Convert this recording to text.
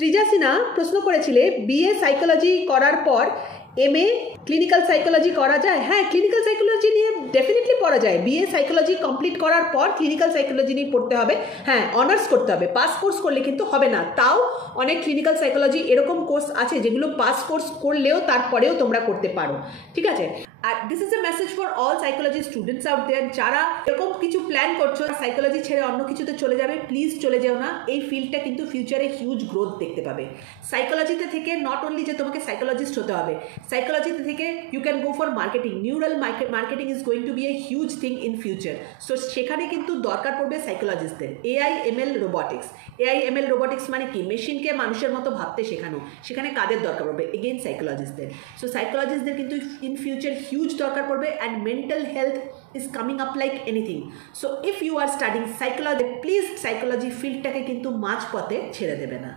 সৃজা সিনহা প্রশ্ন করেছিলে BA psychology করার পর এমএ ক্লিনিক্যাল সাইকোলজি করা যায়। হ্যাঁ, ক্লিনিক্যাল সাইকোলজি নিয়ে ডেফিনেটলি পড়া যায়। বিএ সাইকোলজি কমপ্লিট করার পর ক্লিনিক্যাল সাইকোলজি নিয়ে পড়তে হবে। হ্যাঁ, অনার্স করতে হবে, পাস কোর্স করলে কিন্তু হবে না। তাও অনেক ক্লিনিক্যাল সাইকোলজি এরকম কোর্স আছে যেগুলো পাস কোর্স করলেও তারপরেও তোমরা করতে পারো, ঠিক আছে। আর this is a message for all psychology students out there, যারা এরকম কিছু প্ল্যান করছো সাইকোলজি ছেড়ে অন্য কিছুতে চলে যাবে, প্লিজ চলে যেও না। এই ফিল্ডটা কিন্তু ফিউচারে হিউজ গ্রোথ দেখতে পাবে। সাইকোলজিতে থেকে নট অনলি যে তোমাকে সাইকোলজিস্ট হতে হবে, সাইকোলজিতে থেকে you can go for marketing. Neural marketing is going to be a huge thing in future. So সেখানে কিন্তু দরকার পড়বে সাইকোলজিস্টদের। এআই এমএল রোবোটিক্স মানে কি? মেশিনকে মানুষের মতো ভাবতে শেখানো। সেখানে কাদের দরকার পড়বে? এগেইন সাইকোলজিস্টদের। সো সাইকোলজিস্টদের কিন্তু ইন ফিউচার huge দরকার পড়বে, and mental health is coming up like anything. So if you are studying psychology, please psychology ফিল্ডটাকে কিন্তু মাঝপথে ছেড়ে দেবে না।